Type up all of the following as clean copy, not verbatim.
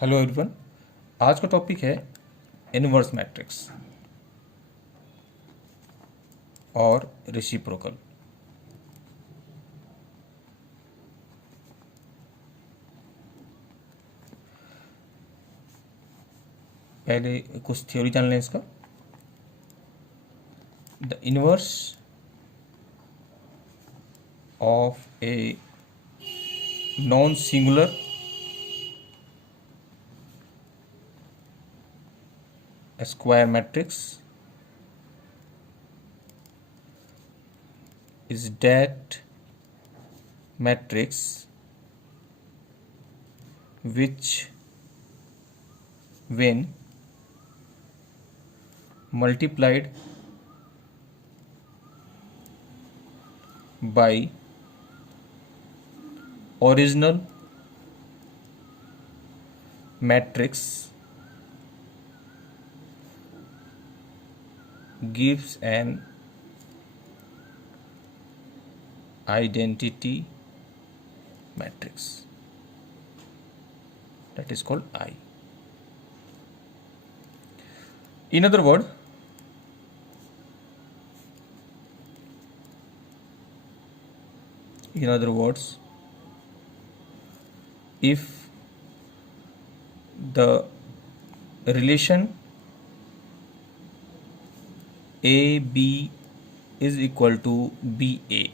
Hello everyone. आज का topic है इनवर्स मैट्रिक्स और रेसिप्रोकल। पहले कुछ थ्योरी जान लें इसका। The inverse of a non singular square matrix is that matrix which when multiplied by original matrix gives an identity matrix, that is called I. In other words, if the relation AB is equal to BA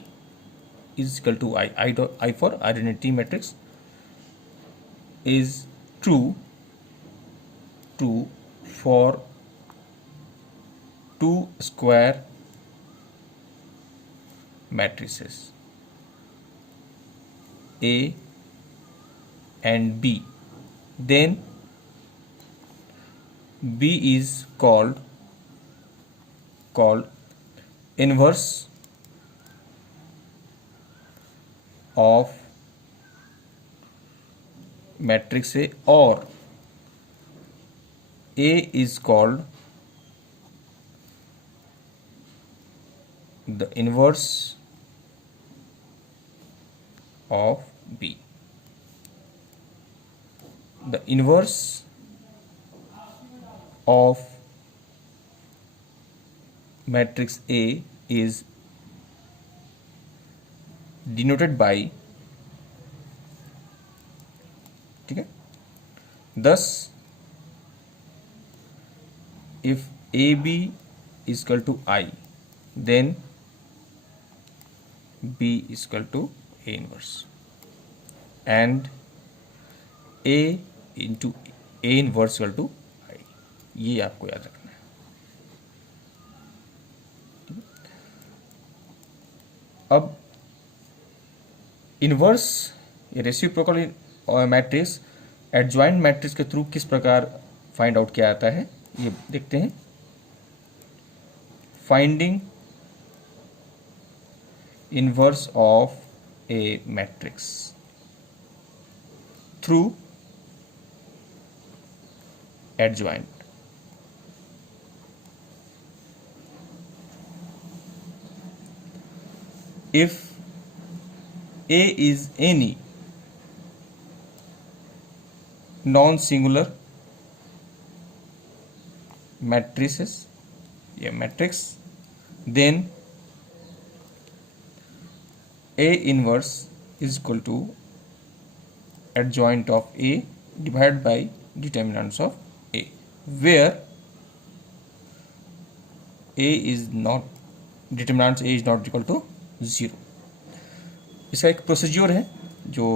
is equal to I for identity matrix is true for two square matrices A and B, then B is called inverse of matrix A, or A is called the inverse of B. The inverse of matrix A is denoted by, ठीक है। thus if AB is equal to I, then B is equal to A inverse, and A into A inverse equal to I. ये आपको याद रखना है। अब inverse reciprocal matrix adjoint matrix के through किस प्रकार फाइंड आउट किया जाता है, ये देखते हैं। Finding inverse of A matrix through adjoint. if A is any non-singular matrices, then A inverse is equal to adjoint of A divided by determinants of A, where determinants A is not equal to 0। इसका एक procedure है जो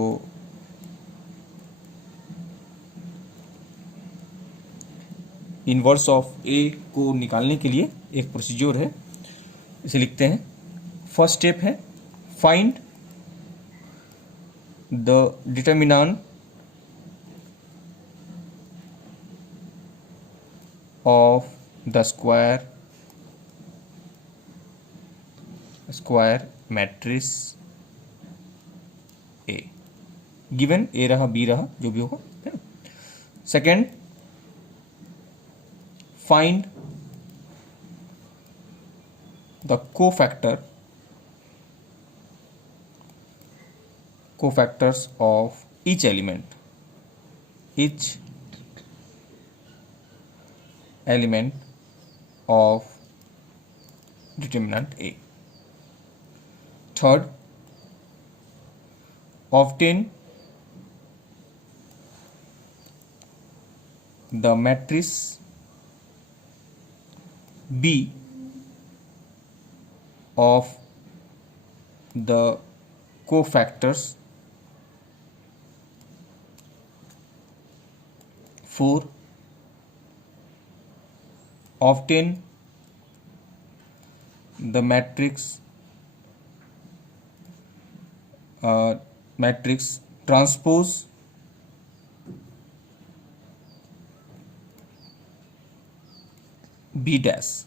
inverse of ए को निकालने के लिए एक procedure है, इसे लिखते हैं। फर्स्ट स्टेप है find the determinant of the square matrix A, given A रहा बी रहा जो भी होगा, है ना। Second, find the cofactors of each element element of determinant A. Third, obtain the matrix B of the cofactors. 4, obtain the matrix transpose B dash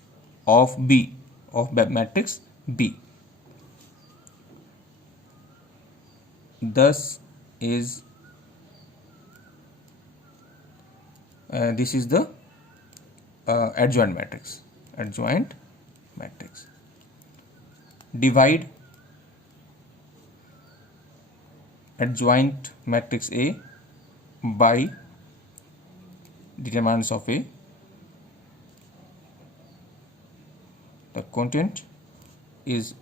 of B of matrix B. Thus is this is the adjoint matrix. Adjoint matrix. Divide adjoint matrix A by determinants of A. The content is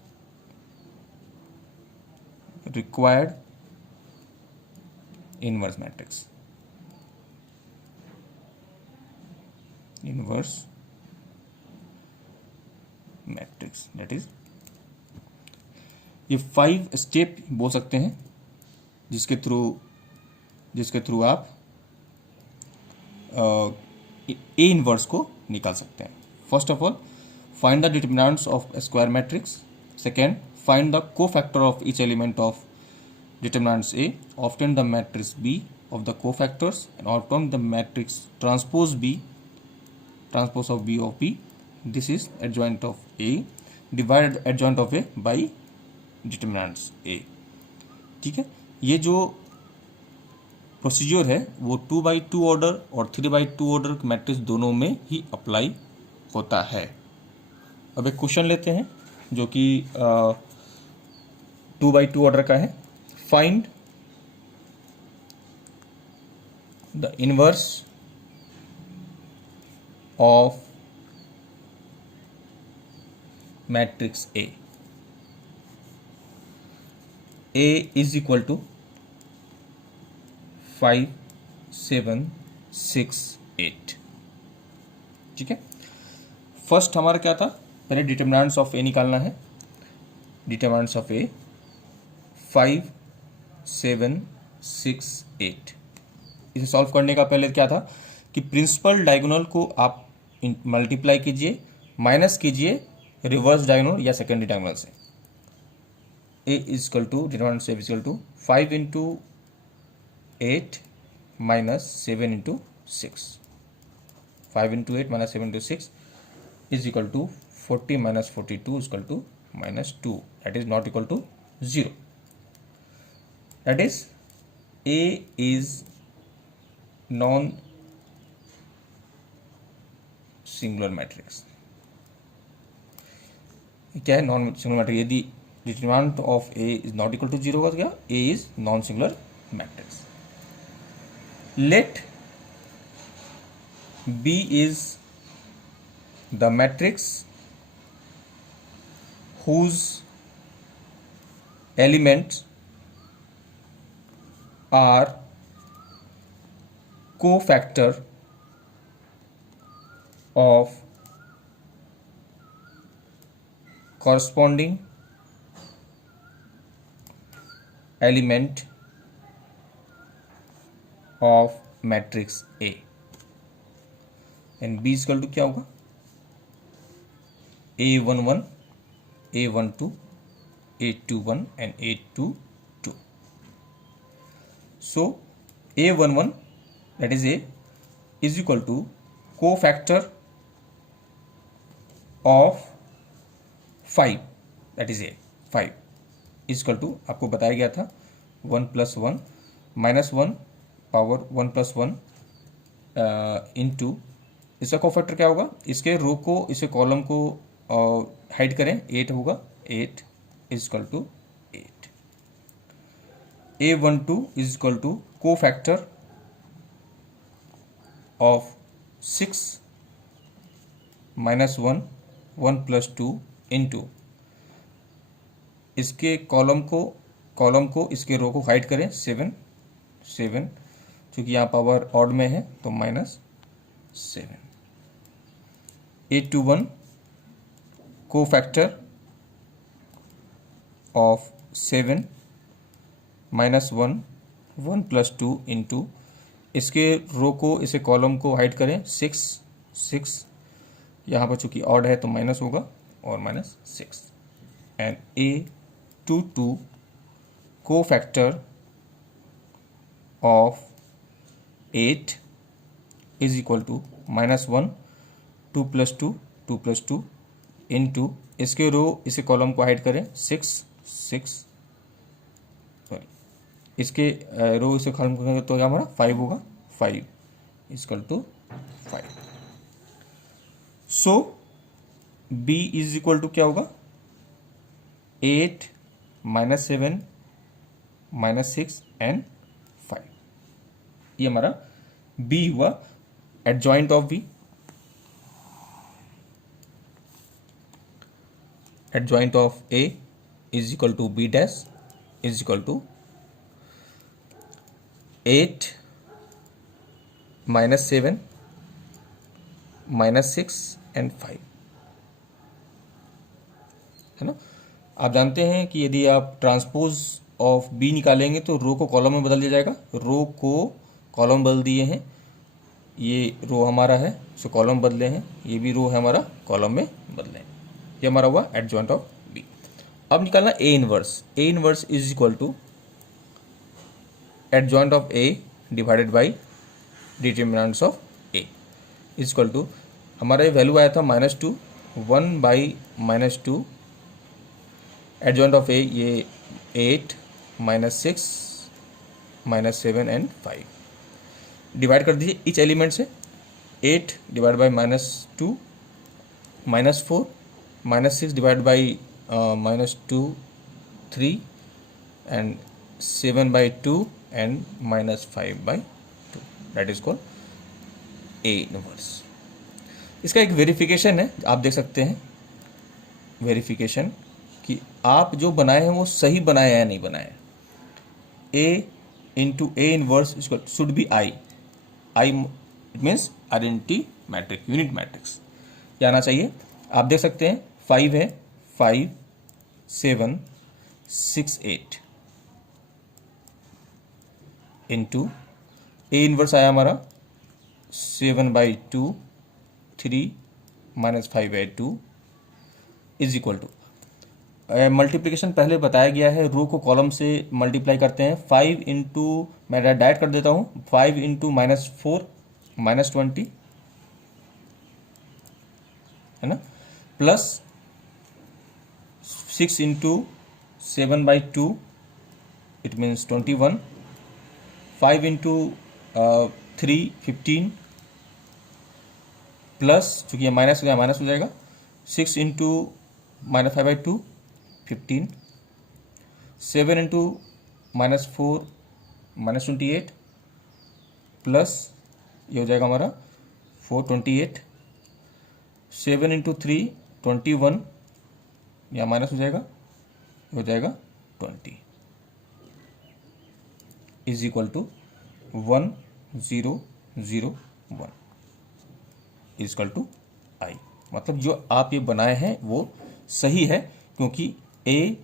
required inverse matrix. Inverse matrix that is, ये 5 step बोल सकते हैं जिसके through आप A inverse को निकाल सकते हैं. First of all, find the determinants of square matrix. Second, find the cofactor of each element of determinants A. Obtain the matrix B of the cofactors and obtain the matrix transpose B, transpose of B of B. This is adjoint of A. Divide adjoint of A by determinants A. ठीक है, ये जो procedure है वो 2x2 order और 3x2 order matrix दोनों में ही apply होता है. अब एक क्वेश्चन लेते हैं जो कि 2x2 ऑर्डर का है. Find the inverse of matrix A. A is equal to 5, 7, 6, 8. ठीक है, फर्स्ट हमारा क्या था, पहले डिटरमिनेंट्स ऑफ ए निकालना है. डिटरमिनेंट्स ऑफ ए 5, 7, 6, 8. इसे सॉल्व करने का पहले क्या था कि प्रिंसिपल डायगोनल को आप मल्टीप्लाई कीजिए, माइनस कीजिए रिवर्स डायगोनल या सेकेंडरी डायगोनल से. ए इजकल टू डिटरमिनेंट से equal to 5 into 8 minus 7 into 6. 5 into 8 minus 7 into 6 is equal to 40 minus 42 equal to minus 2. That is not equal to 0. That is, A is non-singular matrix. क्या है non singular matrix? यदि determinant of A is not equal to 0 हो गया, A is non singular matrix. Let B is the matrix whose elements are cofactor of corresponding element of matrix A. and B is equal to क्या होगा, A11, A12, A21 and A22. So A11, that is A, is equal to cofactor of 5, that is A. 5 is equal to, आपको बताया गया था 1 + 1 - 1 power 1 + 1 into, इसका cofactor क्या होगा, इसके रो को इसे कॉलम को हाइड करें, 8 होगा. 8 is equal to 8. A12 is equal to cofactor of 6 -1 1 + 2 into इसके कॉलम को इसके रो को हाइड करें 7 7, चूँकि यहाँ पावर ऑड में है तो -7। 8 to 1 कोफैक्टर ऑफ 7 -1 1 + 2 इंटू इसके रो को इसे कॉलम को हाइड करें 6 6, यहाँ पर चूँकि ऑड है तो माइनस होगा और -6। And A22 cofactor of 8 is equal to -1 2 + 2 2 + 2 into इसके रो इसे कॉलम को हाइड करें 6 6, सॉरी इसके रो इसे कॉलम को करेंगे तो क्या हमारा 5 होगा, 5 equal to 5। So B is equal to क्या होगा 8 -7 -6 एंड 5। ये हमारा B हुआ adjoint of B। Adjoint of A is equal to B dash is equal to 8 -7 -6 and 5, है ना। आप जानते हैं कि यदि आप ट्रांसपोज ऑफ बी निकालेंगे तो रो को कॉलम में बदल दिया जाएगा। रो को कॉलम बदल दिए हैं, ये रो हमारा है सो कॉलम बदले हैं, ये भी रो है हमारा कॉलम में बदले हैं। ये हमारा हुआ एडजॉइंट ऑफ बी। अब निकालना A inverse. A inverse is equal to adjoint of A divided by determinants of A is equal to हमारा ये वैल्यू आया था -2 1 बाई -2 एडजॉइंट ऑफ ए ये 8 -6 -7 एंड 5 डिवाइड कर दीजिए इच एलिमेंट से। 8 divide by -2 -4 -6 divide by -2 3 and 7 by 2 and -5/2 that is called A inverse. इसका एक वेरिफिकेशन है, आप देख सकते हैं वेरिफिकेशन कि आप जो बनाए हैं वो सही बनाए हैं या नहीं बनाए। A into A inverse should be I it means identity matrix, unit matrix ये आना चाहिए। आप देख सकते हैं 5 है, 5 7 6 8 इंटू ए इनवर्स आया हमारा 7/2 3 -5/2 इज इक्वल टू मल्टीप्लिकेशन पहले बताया गया है, रो को कॉलम से मल्टीप्लाई करते हैं। 5 इंटू मैं डायरेक्ट कर देता हूँ, 5 इंटू -4 -20 है ना, plus 6 into 7/2 it means 21, 5 into 3 15 plus चूँकि ये माइनस हो जाएगा 6 इंटू -5/2 15, 7 इंटू -4 -28 प्लस ये हो जाएगा हमारा 428, 7 इंटू 3 21 या माइनस हो जाएगा, हो जाएगा 20 is equal to 1001 is equal to I. मतलब जो आप ये बनाए हैं वो सही है क्योंकि A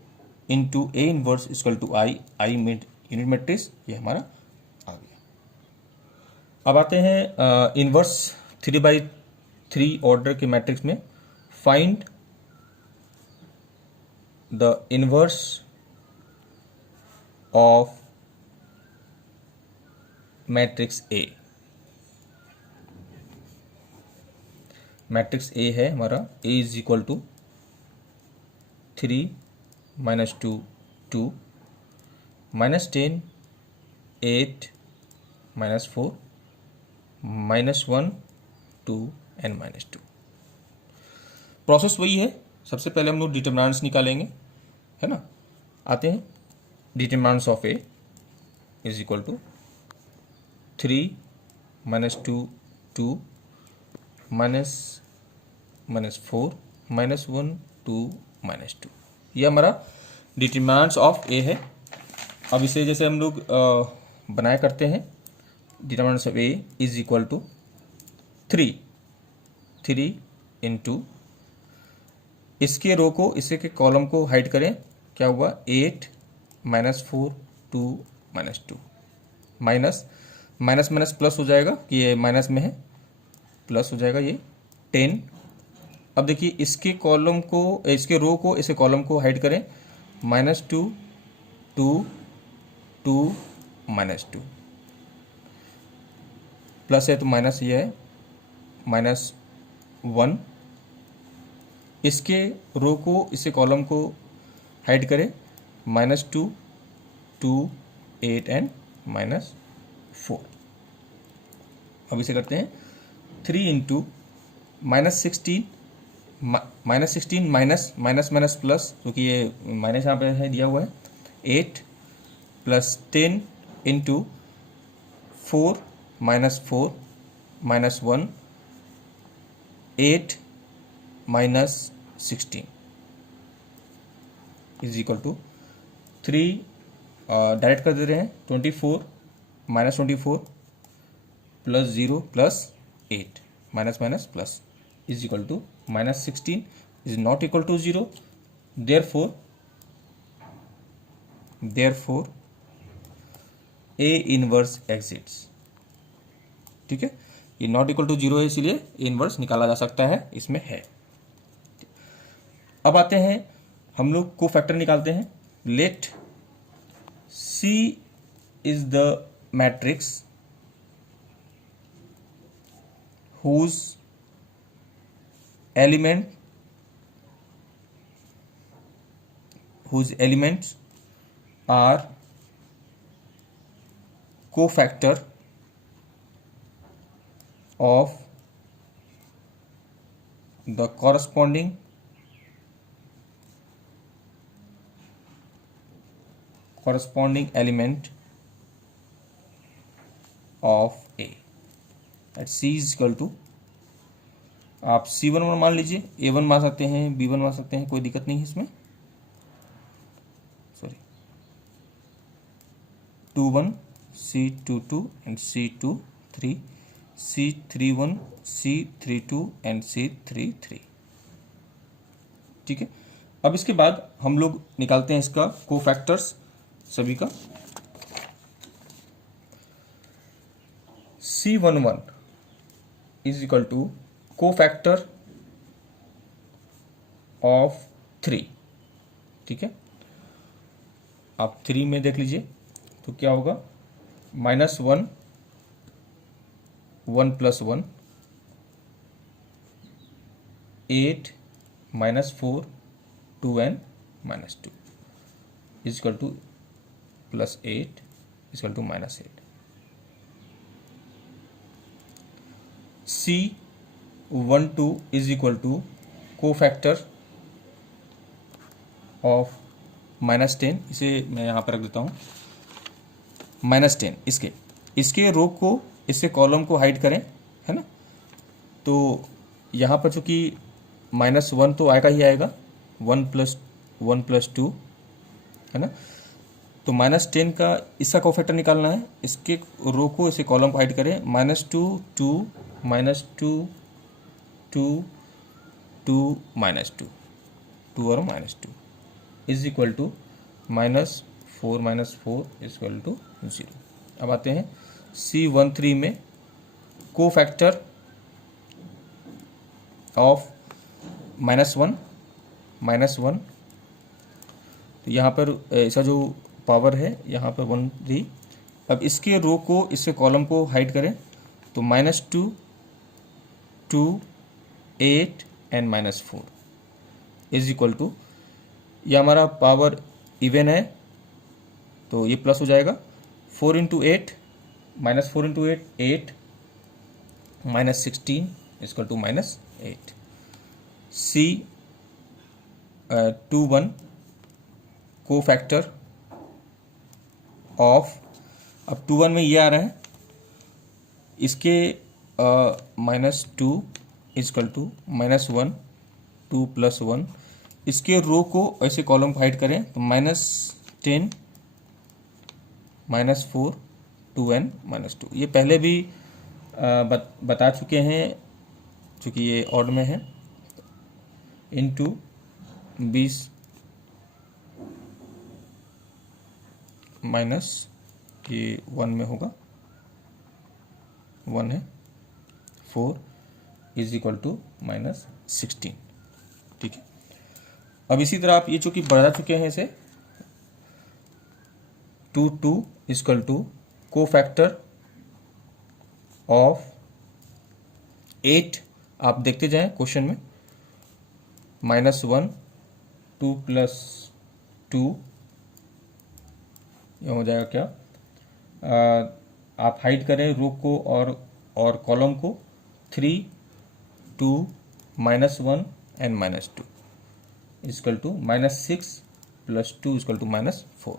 into A inverse equal to I unit matrix ये हमारा आ गया। अब आते हैं इनवर्स 3/3 ऑर्डर के मैट्रिक्स में। Find the inverse of matrix A. Matrix A है हमारा, A is equal to 3 -2 2 -10 8 -4 -1 2 and -2। Process वही है, सबसे पहले हम लोग डिटरमिनेंट्स निकालेंगे, है ना। आते हैं determinants of A is equal to 3 -2 2 -1 -4 -1 2 -2, ये हमारा डिटरमिनेंट्स ऑफ ए है। अब इसे जैसे हम लोग बनाया करते हैं, determinants of A is equal to 3 into इसके रो को इसके कॉलम को हाइड करें, क्या हुआ 8 -4 2 -2 माइनस माइनस माइनस प्लस हो जाएगा कि ये माइनस में है, प्लस हो जाएगा ये 10। अब देखिए इसके कॉलम को इसके रो को इसके कॉलम को हाइड करें, -2 2 2 -2 प्लस है तो माइनस ये है -1। इसके रो को इसके कॉलम को हाइड करें, -2 2 8 एंड -4। अब इसे करते हैं 3 into -16 minus minus minus plus, क्योंकि ये माइनस यहाँ पे है दिया हुआ है, 8 plus 10 into 4 -4 -1 8 -16 is equal to 3। Direct कर दे रहे हैं, 24 -24 plus 0 plus 8 minus minus plus is equal to -16 is not equal to 0, therefore A inverse exists. ठीक है, ये नॉट इक्वल टू 0 है, इसलिए ए इनवर्स निकाला जा सकता है, इसमें है। अब आते हैं हम लोग को फैक्टर निकालते हैं। Let C is the matrix whose elements are cofactor of the corresponding element of A, at C is equal to, आप C1 मान लीजिए, A1 मान सकते हैं, B1 मान सकते हैं, कोई दिक्कत नहीं है इसमें। Sorry, 2 1 C2 2 and C2 3 C3 1 C3 2 and C3 3। ठीक है, अब इसके बाद हम लोग निकालते हैं इसका कोफैक्टर्स सभी का। C11 is equal to cofactor of 3। ठीक है, आप 3 में देख लीजिए तो क्या होगा, -1 1 + 1 8 -4 2 and -2 is equal to +8 is equal to -8। C12 is equal to cofactor of -10, इसे मैं यहाँ पर रख देता हूँ, -10। इसके रो को इसके कॉलम को हाइड करें, है ना, तो यहाँ पर चूँकि -1 तो आएगा ही आएगा, 1 + 1 + 2 है ना, तो -10 का इसका कोफैक्टर निकालना है। इसके रो को इसके कॉलम को हाइड करें, -2 2 -2 2 2 -2 2 और -2 is equal to -4 -4 is equal to 0। अब आते हैं C13 में कोफैक्टर ऑफ -1 -1, तो यहाँ पर ऐसा जो पावर है यहाँ पर 1 3। अब इसके रो को इसके कॉलम को हाइड करें, तो -2 2 8 एंड -4 इज इक्वल टू, यह हमारा पावर इवन है तो ये प्लस हो जाएगा, 4 × 8 -4 × 8 8 -16 is equal to -8। C21 cofactor of, अब 21 में ये आ रहा है, इसके -2 इजकल टू -1 2 + 1। इसके रो को ऐसे कॉलम को हाइड करें तो -10 -4 2n -2। ये पहले भी बता चुके हैं चूँकि ये ऑड में है। इनटू 20 माइनस ये 1 में होगा, 1 है, 4 इज इक्वल टू -16। ठीक है। अब इसी तरह आप ये चूँकि बढ़ा चुके हैं इसे 2 इजकल टू को फैक्टर ऑफ 8। आप देखते जाएं क्वेश्चन में -1 2 + 2 ये हो जाएगा क्या, आप हाइड करें रो को और कॉलम को 3 2 -1 and -2 is equal to -6 + 2 is equal to -4।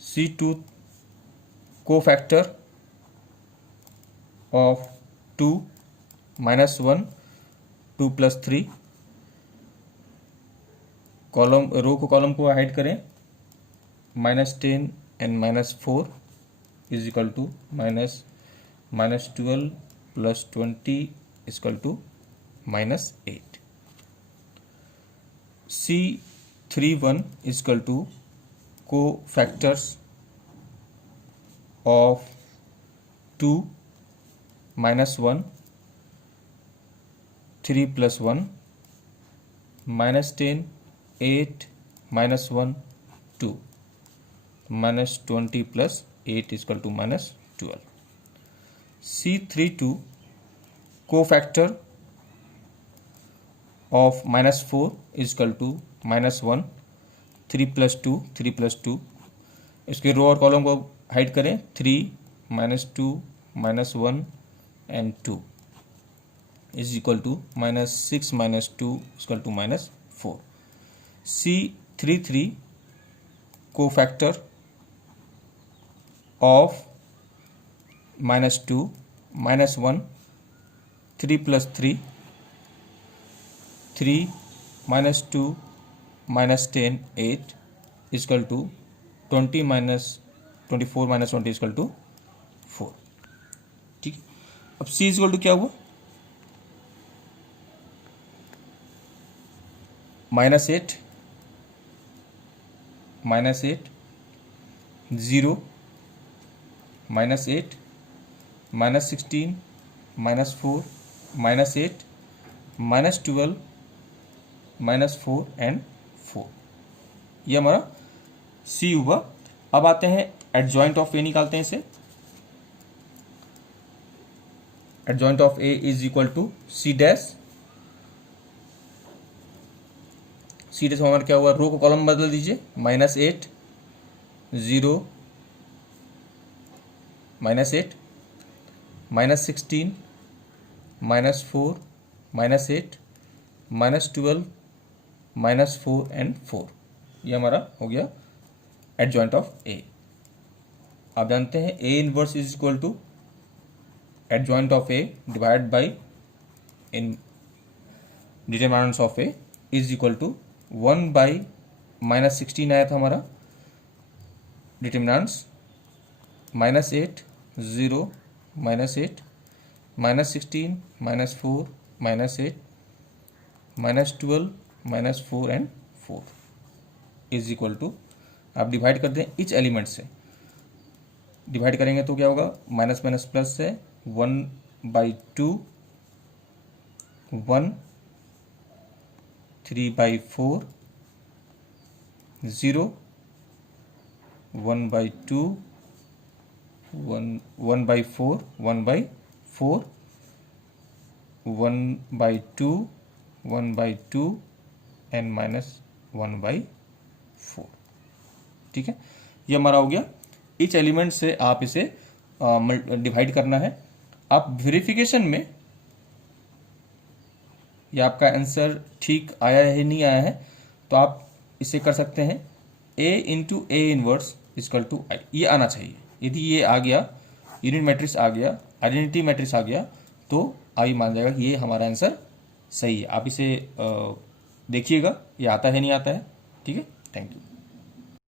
C2 को फैक्टर ऑफ 2 -1 2 + 3 कॉलम रो को कॉलम को हाइड करें -10 and -4 is equal to -12 + 20 is equal to -8। C31 is equal to cofactors of 2 -1 3 + 1 -10 8 -1 2 -20 + 8 is equal to -12। C32 को फैक्टर ऑफ -4 इजकल टू -1 3 + 2 3 + 2 इसके रो और column को hide करें 3 -2 -1 and 2 is equal to -6 -2 is equal to -4। C33 cofactor of -2 -1 3 + 3 3 -2 -10 8 is equal to 20 24 -20 is equal to 4। ठीक। अब C is equal to क्या हुआ, -8 -8 0 -8 -16 -4 -8 -12 -4 and 4। ये हमारा C हुआ। अब आते हैं एडजॉइंट ऑफ A निकालते हैं इसे। Adjoint of A is equal to C dash. C dash हमारा क्या हुआ, रो को कॉलम बदल दीजिए -8 0 -8 -16 -4 -8 -12 -4 एंड 4। ये हमारा हो गया एडजॉइंट ऑफ A। आप जानते हैं A inverse is equal to adjoint of A divide by इन determinants of A is equal to 1 by -16 आया था हमारा determinants -8 0 -8 -16 -4 -8 -12 -4 and 4 is equal to, आप डिवाइड कर दें इच एलिमेंट से। डिवाइड करेंगे तो क्या होगा, माइनस माइनस प्लस है 1/2 1 3/4 0 1/2 1/4 1/4 1/2 1/2 एंड -1/4। ठीक है, ये हमारा हो गया। इच एलिमेंट से आप इसे डिवाइड करना है। आप वेरिफिकेशन में ये आपका आंसर ठीक आया है नहीं आया है तो आप इसे कर सकते हैं A into A inverse is equal to I, ये आना चाहिए। यदि ये आ गया, यूनिट मैट्रिक्स आ गया, आइडेंटिटी मैट्रिक्स आ गया, तो आप ये मान जाएगा कि ये हमारा आंसर सही है। आप इसे देखिएगा ये आता है नहीं आता है। ठीक है, थैंक यू।